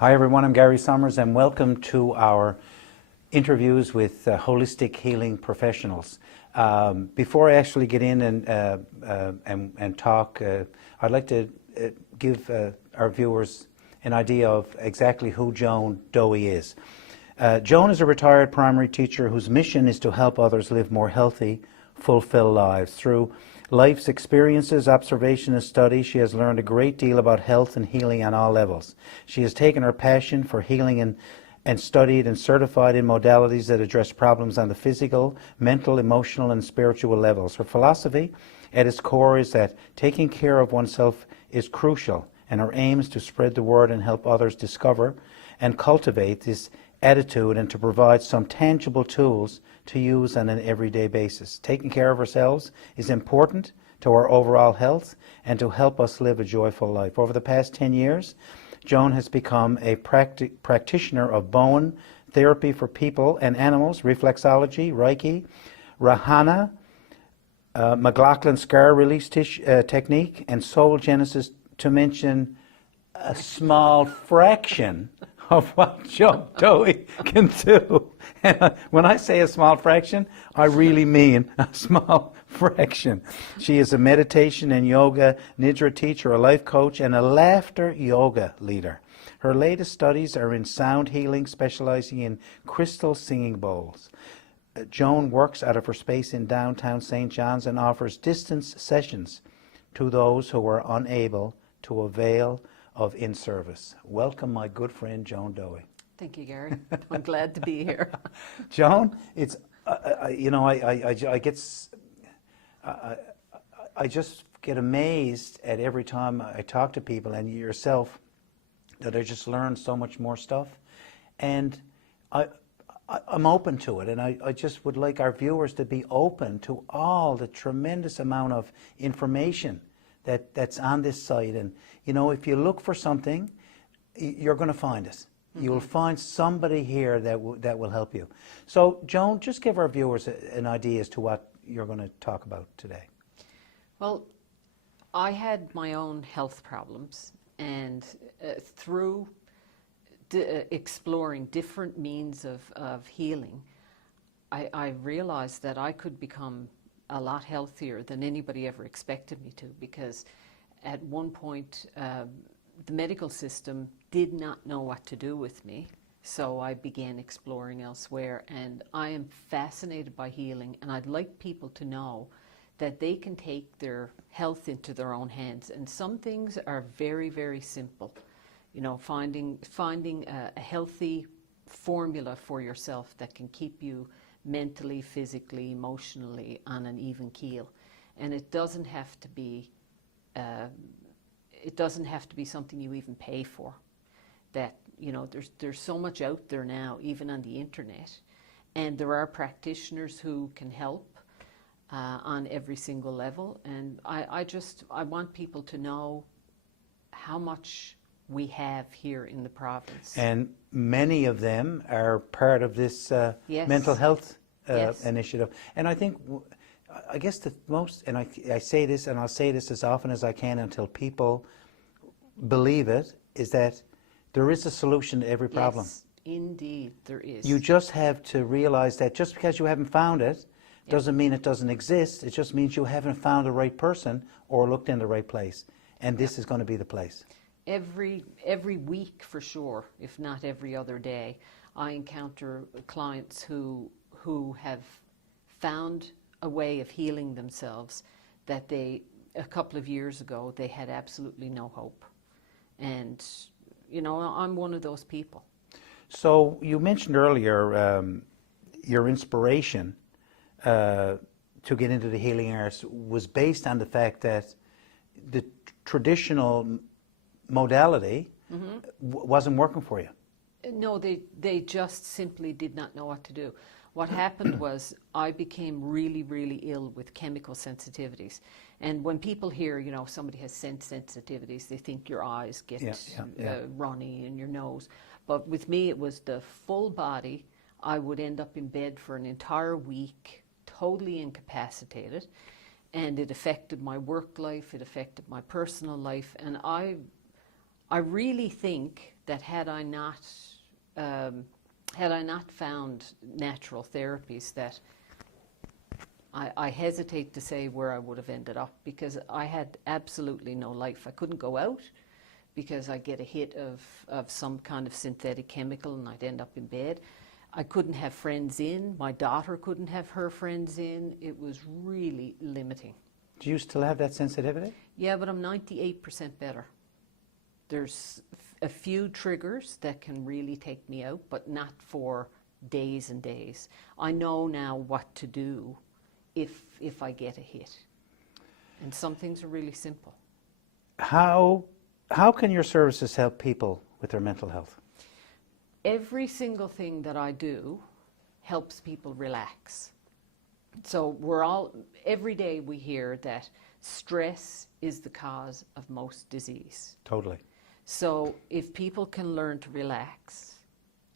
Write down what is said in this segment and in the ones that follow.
Hi everyone, I'm Gary Summers and welcome to our interviews with holistic healing professionals. Before I actually get in and talk, I'd like to give our viewers an idea of exactly who Joan Dohey is. Joan is a retired primary teacher whose mission is to help others live more healthy, fulfilled lives. Through life's experiences, observation and study, she has learned a great deal about health and healing on all levels. She has taken her passion for healing and studied and certified in modalities that address problems on the physical, mental, emotional and spiritual levels. Her philosophy at its core is that taking care of oneself is crucial, and her aim is to spread the word and help others discover and cultivate this attitude and to provide some tangible tools to use on an everyday basis. Taking care of ourselves is important to our overall health and to help us live a joyful life. Over the past 10 years, Joan has become a practitioner of bone therapy for people and animals, reflexology, Reiki, Rahana, McLaughlin scar release technique, and soul genesis, to mention a small fraction of what Joan Dohey can do. And when I say a small fraction, I really mean a small fraction. She is a meditation and yoga nidra teacher, a life coach, and a laughter yoga leader. Her latest studies are in sound healing, specializing in crystal singing bowls. Joan works out of her space in downtown St. John's and offers distance sessions to those who are unable to avail of in-service. Welcome, my good friend, Joan Dohey. Thank you, Gary. I'm glad to be here. Joan, it's, I just get amazed at every time I talk to people, and yourself, that I just learn so much more stuff. And I'm open to it, and I just would like our viewers to be open to all the tremendous amount of information that's on this site. And you know, if you look for something, you're going to find it. Mm-hmm. You'll find somebody here that will help you. So Joan, just give our viewers an idea as to what you're going to talk about today. Well, I had my own health problems, and through exploring different means of healing, I realized that I could become a lot healthier than anybody ever expected me to, because at one point the medical system did not know what to do with me, so I began exploring elsewhere. And I am fascinated by healing, and I'd like people to know that they can take their health into their own hands. And some things are very, very simple. You know, finding a healthy formula for yourself that can keep you mentally, physically, emotionally on an even keel. And it doesn't have to be something you even pay for. That, you know, there's so much out there now, even on the internet, and there are practitioners who can help on every single level. And I want people to know how much we have here in the province. And many of them are part of this Yes. mental health Yes. initiative. And I think, I guess the most, and I say this, and I'll say this as often as I can until people believe it, is that there is a solution to every problem. Yes, indeed, there is. You just have to realize that just because you haven't found it doesn't mean it doesn't exist. It just means you haven't found the right person or looked in the right place. And this is going to be the place. Every week, for sure, if not every other day, I encounter clients who have found a way of healing themselves that a couple of years ago, they had absolutely no hope. And, you know, I'm one of those people. So you mentioned earlier your inspiration to get into the healing arts was based on the fact that the traditional modality wasn't working for you. No, they just simply did not know what to do. What happened was I became really, really ill with chemical sensitivities. And when people hear, you know, somebody has scent sensitivities, they think your eyes get runny and your nose. But with me, it was the full body. I would end up in bed for an entire week, totally incapacitated. And it affected my work life, it affected my personal life. And I really think that had I not found natural therapies, that I hesitate to say where I would have ended up, because I had absolutely no life. I couldn't go out because I'd get a hit of some kind of synthetic chemical and I'd end up in bed. I couldn't have friends in. My daughter couldn't have her friends in. It was really limiting. Do you still have that sensitivity? Yeah, but I'm 98% better. There's a few triggers that can really take me out, but not for days and days. I know now what to do if I get a hit. And some things are really simple. How can your services help people with their mental health? Every single thing that I do helps people relax. So every day we hear that stress is the cause of most disease. Totally. So if people can learn to relax,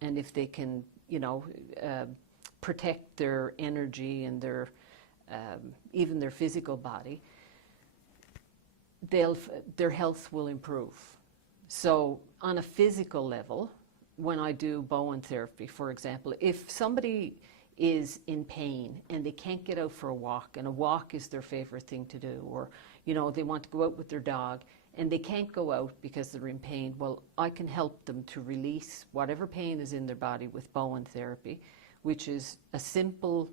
and if they can, protect their energy and their even their physical body, their health will improve. So on a physical level, when I do Bowen therapy, for example, if somebody is in pain and they can't get out for a walk, and a walk is their favorite thing to do, or they want to go out with their dog and they can't go out because they're in pain, well, I can help them to release whatever pain is in their body with Bowen therapy, which is a simple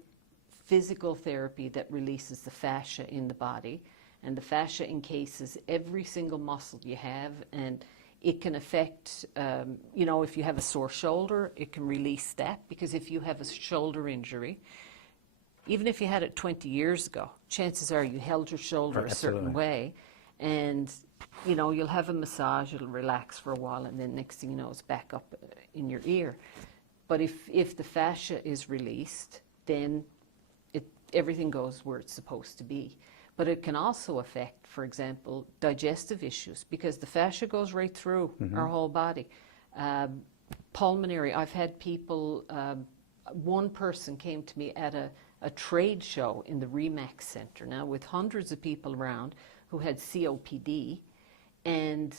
physical therapy that releases the fascia in the body, and the fascia encases every single muscle you have, and it can affect, if you have a sore shoulder, it can release that, because if you have a shoulder injury, even if you had it 20 years ago, chances are you held your shoulder a certain way, and you'll have a massage, it'll relax for a while, and then next thing you know, it's back up in your ear. But if the fascia is released, then everything goes where it's supposed to be. But it can also affect, for example, digestive issues, because the fascia goes right through our whole body. Pulmonary, I've had people, one person came to me at a trade show in the Remax Center now with hundreds of people around who had COPD, and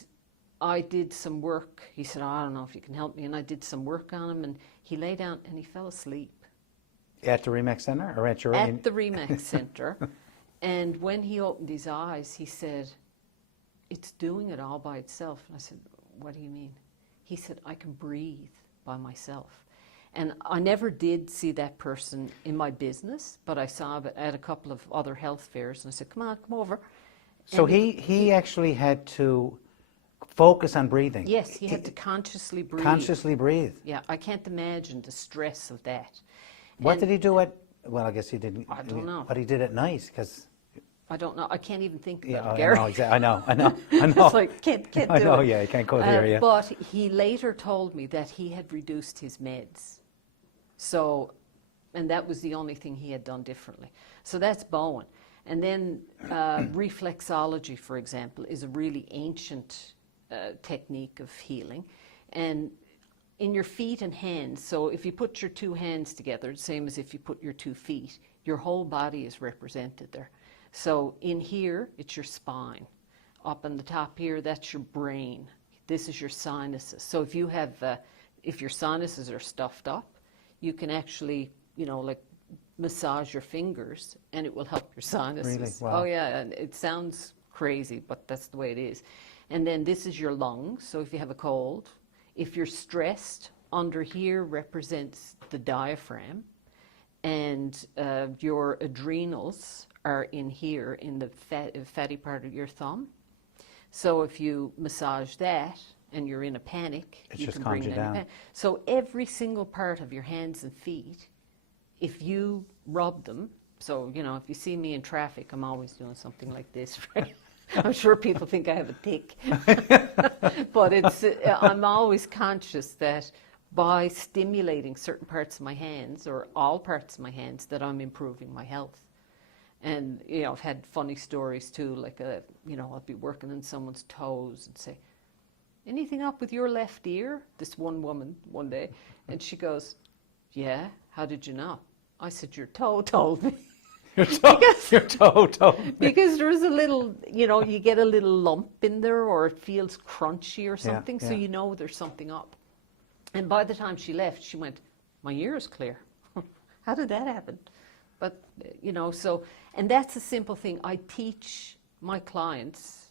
I did some work. He said, I don't know if you can help me, and I did some work on him, and he lay down and he fell asleep. At the Remax Center, or at your... At the Remax Center. And when he opened his eyes, he said, it's doing it all by itself. And I said, what do you mean? He said, I can breathe by myself. And I never did see that person in my business, but I saw it at a couple of other health fairs, and I said, come on, come over. So he actually had to focus on breathing. Yes, he had to consciously breathe. Consciously breathe. Yeah, I can't imagine the stress of that. What did he do well, I guess he didn't. I don't know. But he did at night, because... I don't know. I can't even think about Yeah, it, Gary. I know. It's like, can't do I know, it. yeah, you can't go there, yeah. But he later told me that he had reduced his meds. So, and that was the only thing he had done differently. So that's Bowen. And then reflexology, for example, is a really ancient technique of healing. And in your feet and hands, so if you put your two hands together, same as if you put your 2 feet, your whole body is represented there. So in here, it's your spine. Up on the top here, that's your brain. This is your sinuses. So if you have, if your sinuses are stuffed up, you can actually, massage your fingers, and it will help your sinuses. Really? Wow. Oh yeah, and it sounds crazy, but that's the way it is. And then this is your lungs. So if you have a cold, if you're stressed, under here represents the diaphragm, and your adrenals are in here in the fatty part of your thumb. So if you massage that and you're in a panic, It you just can calms bring you down down. your panic. So every single part of your hands and feet, if you rub them, so if you see me in traffic, I'm always doing something like this, right? I'm sure people think I have a tic, but I'm always conscious that by stimulating certain parts of my hands, or all parts of my hands, that I'm improving my health. And, I've had funny stories too, like, I'll be working on someone's toes and say, anything up with your left ear? This one woman one day, and she goes, yeah, how did you know? I said, your toe told me. Your toe, your toe. Because there's a little, you get a little lump in there, or it feels crunchy or something, so yeah. you know there's something up. And by the time she left, she went, my ear is clear. How did that happen? But, and that's a simple thing. I teach my clients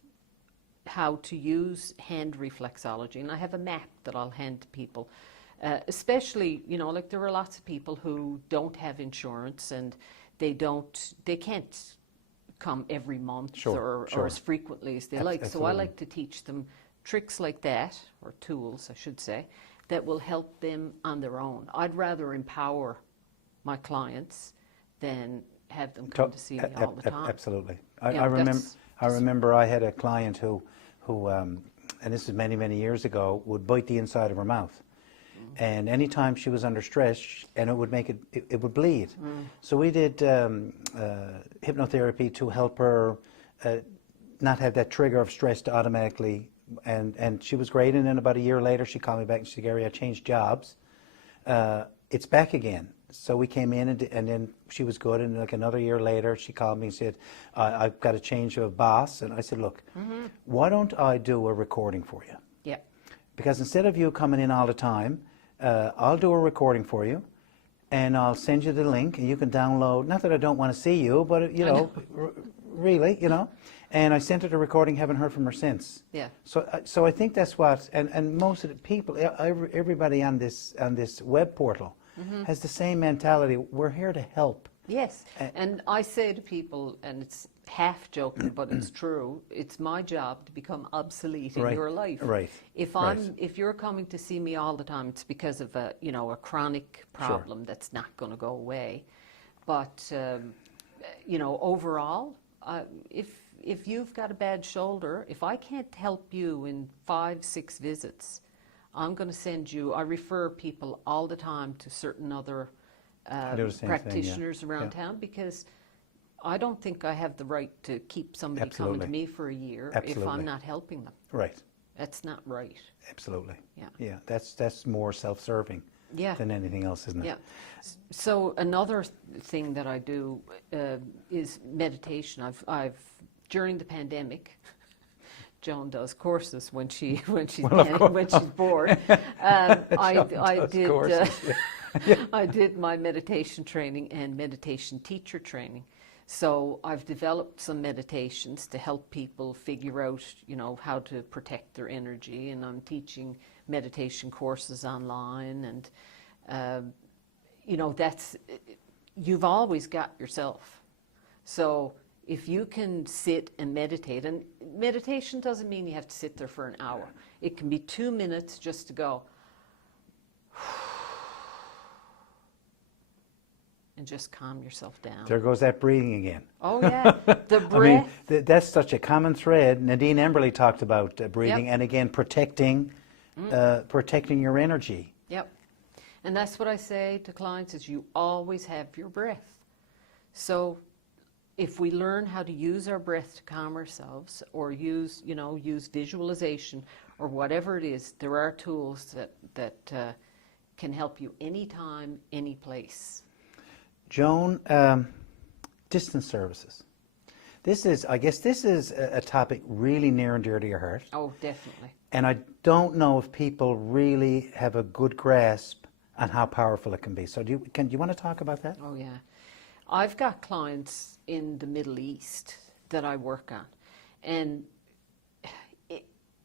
how to use hand reflexology, and I have a map that I'll hand to people. Especially, like there are lots of people who don't have insurance, and they can't come every month or as frequently as they like. Absolutely. So I like to teach them tricks like that, or tools, I should say, that will help them on their own. I'd rather empower my clients than have them come to see me all the time. Absolutely. I remember I had a client who and this is many, many years ago, would bite the inside of her mouth. And anytime she was under stress, and it would make it would bleed. So we did hypnotherapy to help her not have that trigger of stress to automatically, and she was great. And then about a year later, she called me back and she said, Gary, I changed jobs. It's back again. So we came in, and then she was good. And like another year later, she called me and said, I've got a change of boss. And I said, look, why don't I do a recording for you? Yeah. Because instead of you coming in all the time, I'll do a recording for you, and I'll send you the link, and you can download. Not that I don't want to see you, but really, And I sent her the recording, haven't heard from her since. Yeah. So I think that's what, and most of the people, everybody on this web portal has the same mentality. We're here to help. Yes, and I say to people, and it's half joking, but it's true, it's my job to become obsolete in your life. Right. If you're coming to see me all the time, it's because of a chronic problem that's not going to go away. But overall, if you've got a bad shoulder, if I can't help you in 5-6 visits, I'm going to send you. I refer people all the time to certain other practitioners around town, because I don't think I have the right to keep somebody coming to me for a year if I'm not helping them. Right. That's not right. Absolutely. Yeah. Yeah. That's more self-serving than anything else, isn't it? Yeah. So another thing that I do is meditation. I've during the pandemic. Joan does courses when she's bored. I did my meditation training and meditation teacher training. So I've developed some meditations to help people figure out, how to protect their energy, and I'm teaching meditation courses online, and you've always got yourself. So if you can sit and meditate, and meditation doesn't mean you have to sit there for an hour. It can be 2 minutes just to go and just calm yourself down. There goes that breathing again. Oh yeah, the breath. I mean, that's such a common thread. Nadine Emberley talked about breathing, and again, protecting your energy. Yep. And that's what I say to clients, is you always have your breath. So if we learn how to use our breath to calm ourselves, or use visualization, or whatever it is, there are tools that can help you anytime, any place. Joan, distance services. I guess this is a topic really near and dear to your heart. Oh, definitely. And I don't know if people really have a good grasp on how powerful it can be. So do you want to talk about that? Oh yeah. I've got clients in the Middle East that I work on, and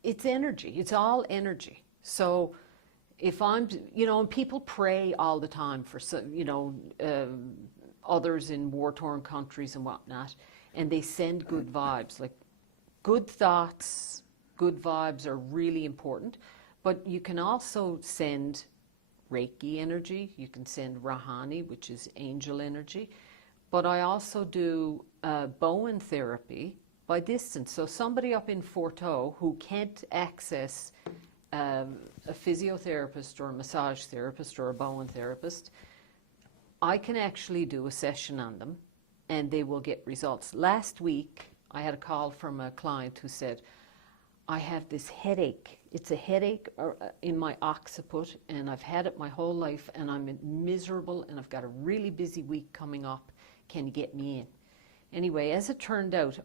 it's energy. It's all energy. So if I'm, and people pray all the time for, others in war-torn countries and whatnot, and they send good vibes, like good thoughts, good vibes are really important, but you can also send Reiki energy, you can send Rahani, which is angel energy, but I also do Bowen therapy by distance. So somebody up in Forteau who can't access a physiotherapist or a massage therapist or a Bowen therapist, I can actually do a session on them and they will get results. Last week, I had a call from a client who said, I have this headache. It's a headache in my occiput, and I've had it my whole life, and I'm miserable, and I've got a really busy week coming up. can you get me in? Anyway, as it turned out,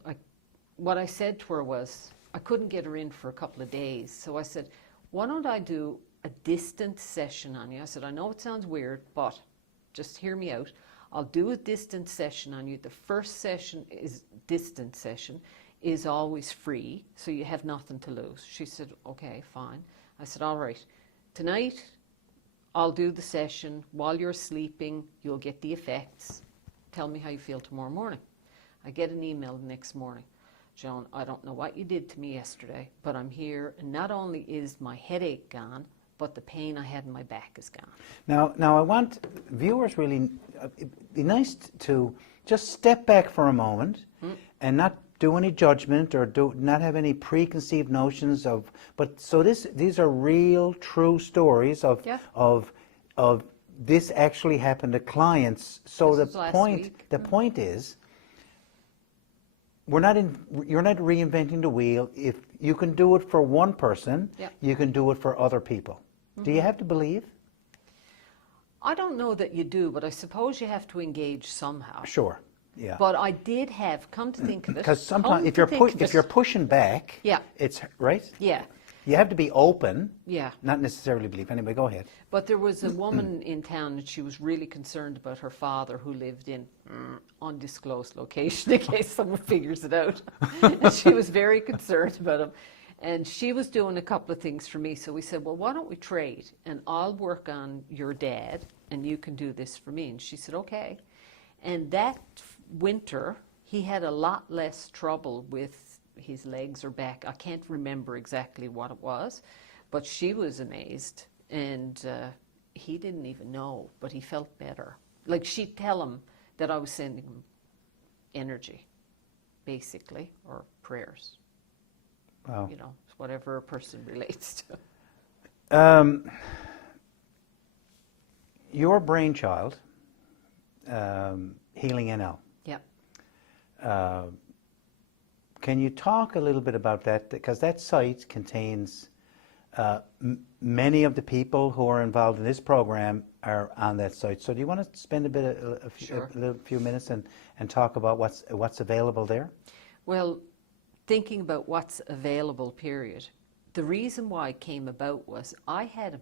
what I said to her was, I couldn't get her in for a couple of days. So I said, why don't I do a distant session on you? I said, I know it sounds weird, but just hear me out. I'll do a distant session on you. The first session is distant session, is always free, so you have nothing to lose. She said, okay, fine. I said, all right, tonight I'll do the session. While you're sleeping, you'll get the effects. Tell me how you feel tomorrow morning. I get an email the next morning. Joan, I don't know what you did to me yesterday, but I'm here, and not only is my headache gone, but the pain I had in my back is gone. Now I want viewers really, it'd be nice to just step back for a moment and not do any judgment or not have any preconceived notions of, but so these are real, true stories of this actually happened to clients. So the point is, you're not reinventing the wheel. If you can do it for one person, you can do it for other people. Do you have to believe? I don't know that you do, but I suppose you have to engage somehow. Sure. Yeah. But I did have, come to think of it. Because sometimes if you're pushing back, it's right. Yeah. You have to be open. Yeah. Not necessarily believe. Anyway, go ahead. But there was a woman in town, and she was really concerned about her father, who lived in undisclosed location, in case someone figures it out. And she was very concerned about him. And she was doing a couple of things for me. So we said, well, why don't we trade? And I'll work on your dad, and you can do this for me. And she said, okay. And that winter, he had a lot less trouble with his legs or back. I can't remember exactly what it was, but she was amazed. And he didn't even know, but he felt better. Like, she'd tell him that I was sending him energy, basically, or prayers. Wow. You know, whatever a person relates to. Your brainchild, Healing NL. Yeah. Can you talk a little bit about that? Because that site contains many of the people who are involved in this program are on that site. So do you want to spend a few minutes and talk about what's available there? Well, thinking about what's available, period. The reason why it came about was I had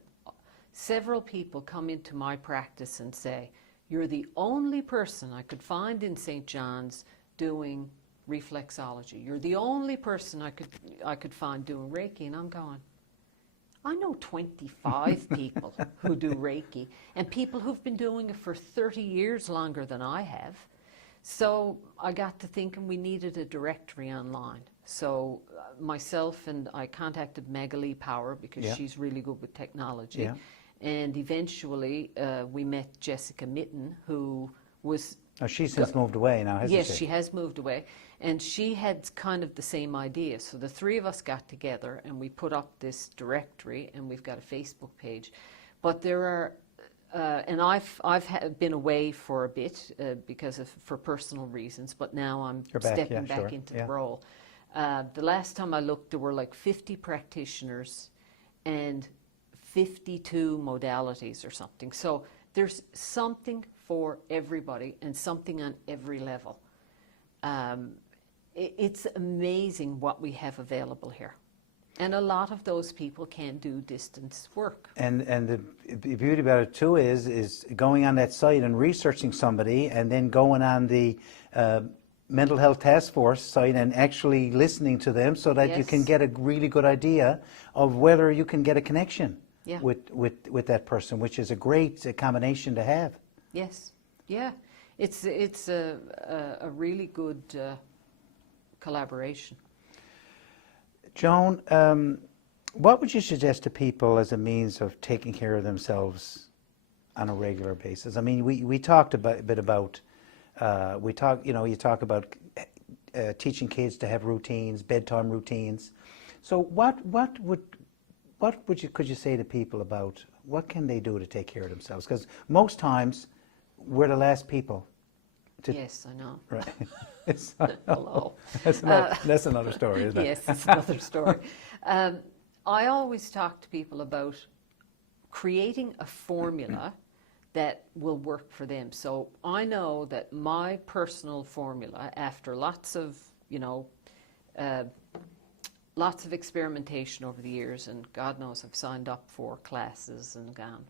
several people come into my practice and say, you're the only person I could find in St. John's doing reflexology. You're the only person I could find doing Reiki. And I'm going, I know 25 people who do Reiki, and people who've been doing it for 30 years longer than I have. So I got to thinking we needed a directory online. So myself and I contacted Magali Power, because she's really good with technology. Yeah. And eventually we met Jessica Mitten, who was... Oh, she's since moved away now, hasn't she? Yes, she has moved away. And she had kind of the same idea. So the three of us got together and we put up this directory, and we've got a Facebook page. But there are... and I've been away for a bit for personal reasons, but now I'm stepping back into the role. The last time I looked, there were like 50 practitioners and 52 modalities or something. So there's something for everybody and something on every level. It's amazing what we have available here. And a lot of those people can do distance work. And the beauty about it too is going on that site and researching somebody, and then going on the mental health task force site and actually listening to them, so that you can get a really good idea of whether you can get a connection with that person, which is a great combination to have. Yes, yeah, it's a really good collaboration. Joan, what would you suggest to people as a means of taking care of themselves on a regular basis? I mean, we talked a bit about you talk about teaching kids to have routines, bedtime routines. So could you say to people about what can they do to take care of themselves? Because most times we're the last people. Yes, I know. Right. Hello. That's another story, isn't it? Yes, it's another story. I always talk to people about creating a formula that will work for them. So I know that my personal formula, after lots of, lots of experimentation over the years, and God knows I've signed up for classes and gone,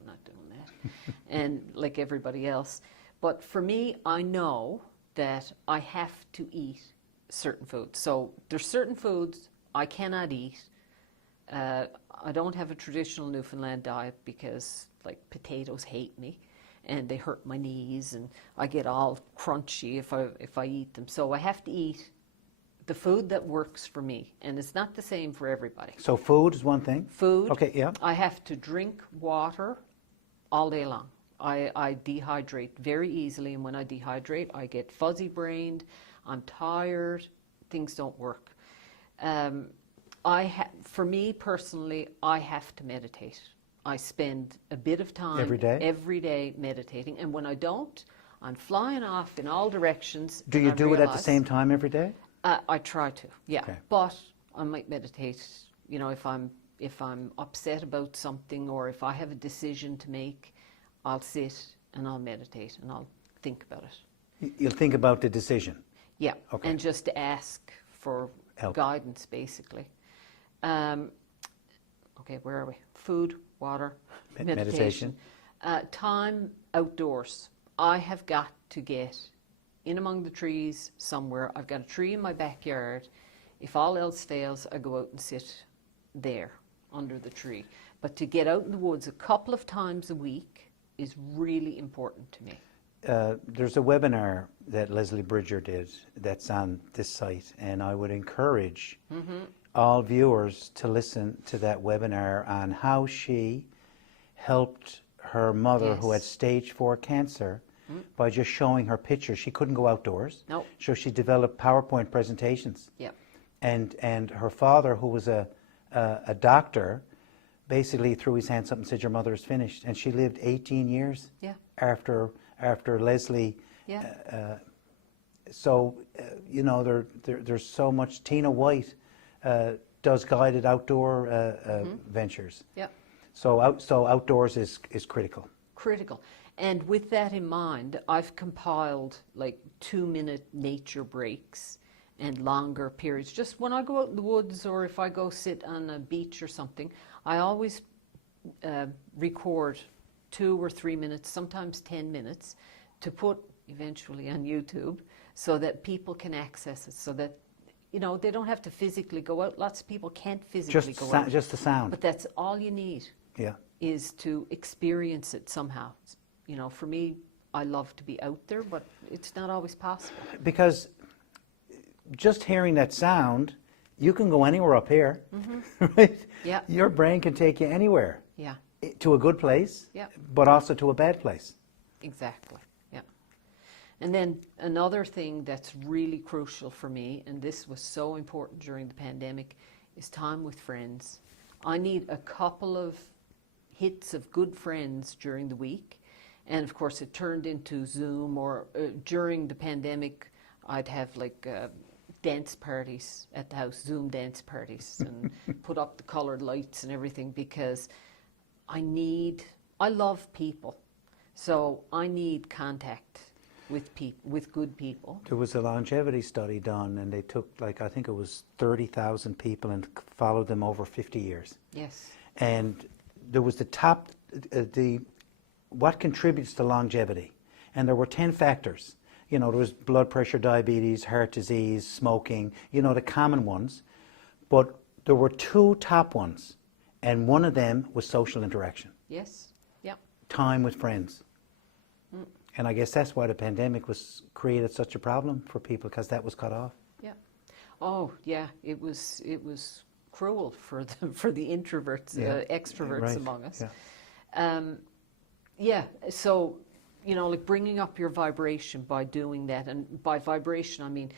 I'm not doing that, and like everybody else. But for me, I know that I have to eat certain foods. So there's certain foods I cannot eat. I don't have a traditional Newfoundland diet because, like, potatoes hate me and they hurt my knees and I get all crunchy if I eat them. So I have to eat the food that works for me, and it's not the same for everybody. So food is one thing? Food. Okay, yeah. I have to drink water all day long. I dehydrate very easily, and when I dehydrate, I get fuzzy-brained, I'm tired, things don't work. For me personally, I have to meditate. I spend a bit of time every day meditating, and when I don't, I'm flying off in all directions. Do you do it at the same time every day? I try to, yeah. Okay. But I might meditate, if I'm upset about something, or if I have a decision to make, I'll sit and I'll meditate and I'll think about it. You'll think about the decision? Yeah, okay. And just to ask for help. Guidance, basically. Okay, where are we? Food, water, meditation. Time outdoors. I have got to get in among the trees somewhere. I've got a tree in my backyard. If all else fails, I go out and sit there under the tree. But to get out in the woods a couple of times a week is really important to me. There's a webinar that Leslie Bridger did that's on this site, and I would encourage all viewers to listen to that webinar on how she helped her mother who had stage 4 cancer by just showing her pictures. She couldn't go outdoors. Nope. So she developed PowerPoint presentations. Yep. And her father, who was a doctor, basically threw his hands up and said, "Your mother is finished." And she lived 18 years after Leslie. Yeah. There's so much. Tina White does guided outdoor ventures. Yep. So outdoors is critical. Critical. And with that in mind, I've compiled like 2-minute nature breaks and longer periods. Just when I go out in the woods, or if I go sit on a beach or something, I always record 2 or 3 minutes, sometimes 10 minutes, to put eventually on YouTube so that people can access it, so that they don't have to physically go out. Lots of people can't physically go out. Just the sound. But that's all you need. Yeah. Is to experience it somehow. For me, I love to be out there, but it's not always possible. Because just hearing that sound, you can go anywhere up here, right? Yeah. Your brain can take you anywhere. Yeah. To a good place, but also to a bad place. Exactly, yeah. And then another thing that's really crucial for me, and this was so important during the pandemic, is time with friends. I need a couple of hits of good friends during the week. And of course it turned into Zoom, or during the pandemic I'd have like dance parties at the house, Zoom dance parties, and put up the colored lights and everything, because I love people. So I need contact with good people. There was a longevity study done, and they took I think it was 30,000 people and followed them over 50 years. Yes. And there was what contributes to longevity, and there were 10 factors. There was blood pressure, diabetes, heart disease, smoking, the common ones. But there were 2 top ones, and one of them was social interaction. Yes, yeah. Time with friends. And I guess that's why the pandemic created such a problem for people, because that was cut off. Yeah. Oh, yeah. It was cruel for the introverts, extroverts among us. Yeah. So, bringing up your vibration by doing that, and by vibration I mean,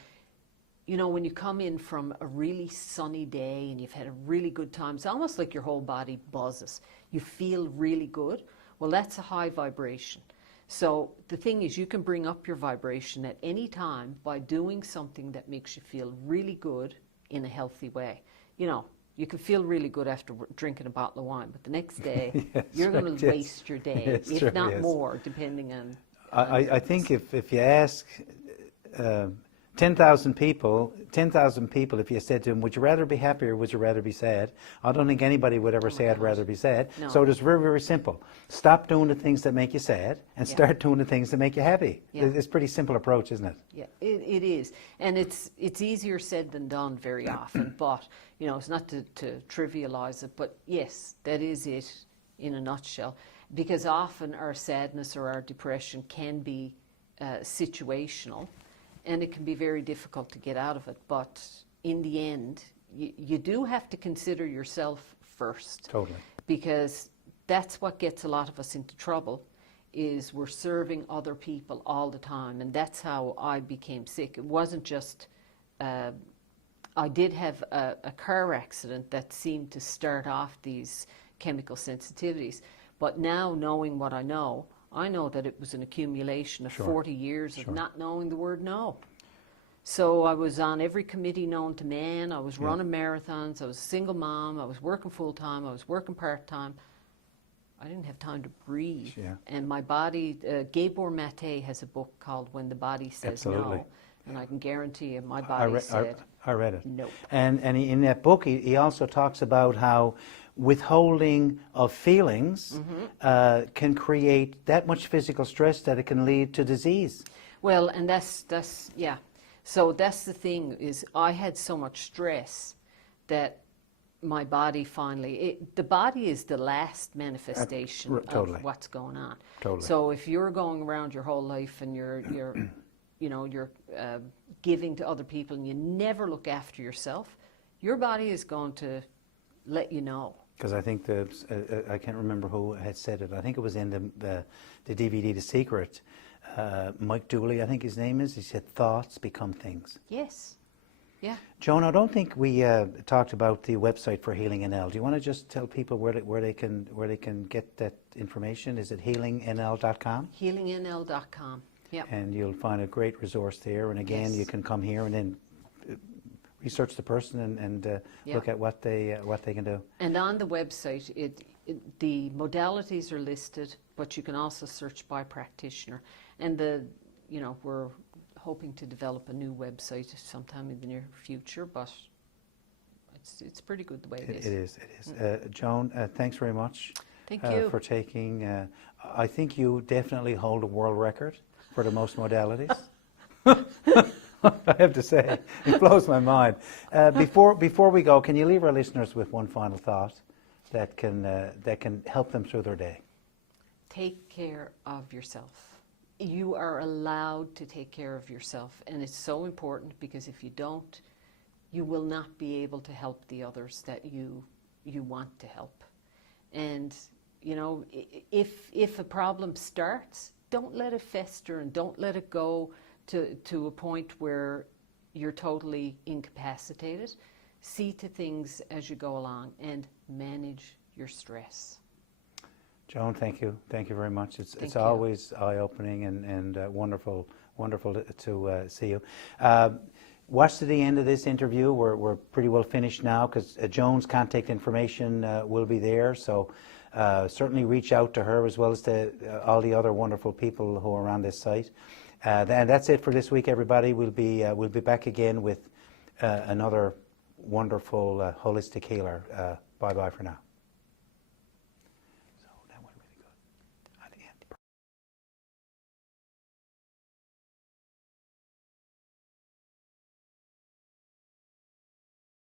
when you come in from a really sunny day and you've had a really good time, it's almost like your whole body buzzes. You feel really good. Well, that's a high vibration. So the thing is, you can bring up your vibration at any time by doing something that makes you feel really good in a healthy way. you can feel really good after drinking a bottle of wine, but the next day Yes, you're going right, to yes. waste your day, Yes, if true, not yes. more, depending on. I think if you ask 10,000 people, if you said to them, would you rather be happy or would you rather be sad? I don't think anybody would ever Oh my say I'd God. rather be sad. No. So it's very, very simple. Stop doing the things that make you sad and Yeah. start doing the things that make you happy. Yeah. It's a pretty simple approach, isn't it? Yeah, it is, and it's easier said than done very often. But it's not to trivialize it, but yes, that is it in a nutshell. Because often our sadness or our depression can be situational, and it can be very difficult to get out of it. But in the end, you do have to consider yourself first. Totally. Because that's what gets a lot of us into trouble, is we're serving other people all the time. And that's how I became sick. It wasn't just, I did have a car accident that seemed to start off these chemical sensitivities. But now, knowing what I know that it was an accumulation of 40 years of not knowing the word no. So I was on every committee known to man. I was running marathons. I was a single mom. I was working full-time. I was working part-time. I didn't have time to breathe. Yeah. And my body, Gabor Mate has a book called When the Body Says No. And I can guarantee you my body said I read it. nope. And in that book, he also talks about how withholding of feelings can create that much physical stress that it can lead to disease. Well, and that's yeah. So that's the thing, is I had so much stress that my body finally, the body is the last manifestation totally. of what's going on. Totally. So if you're going around your whole life and you're giving to other people and you never look after yourself, your body is going to let you know. Because I think I can't remember who had said it. I think it was in the DVD The Secret. Mike Dooley, I think his name is. He said, "Thoughts become things." Yes. Yeah. Joan, I don't think we talked about the website for Healing NL. Do you want to just tell people where they can get that information? Is it healingnl.com? Healingnl.com. Yeah. And you'll find a great resource there. And again, you can come here and then research the person and look at what they can do. And on the website, the modalities are listed, but you can also search by practitioner. And we're hoping to develop a new website sometime in the near future, but it's pretty good the way it is. It is. Joan, thanks very much. Thank you for taking. I think you definitely hold a world record for the most modalities. I have to say, it blows my mind. Before we go, can you leave our listeners with one final thought that can help them through their day? Take care of yourself. You are allowed to take care of yourself, and it's so important, because if you don't, you will not be able to help the others that you want to help. And if a problem starts, don't let it fester and don't let it go to a point where you're totally incapacitated. See to things as you go along and manage your stress. Joan, thank you. Thank you very much. It's you. always eye-opening and wonderful to see you. Watch to the end of this interview. We're pretty well finished now, because Joan's contact information will be there. So certainly reach out to her, as well as to all the other wonderful people who are on this site. And that's it for this week, everybody. We'll be back again with another wonderful holistic healer. Bye-bye for now.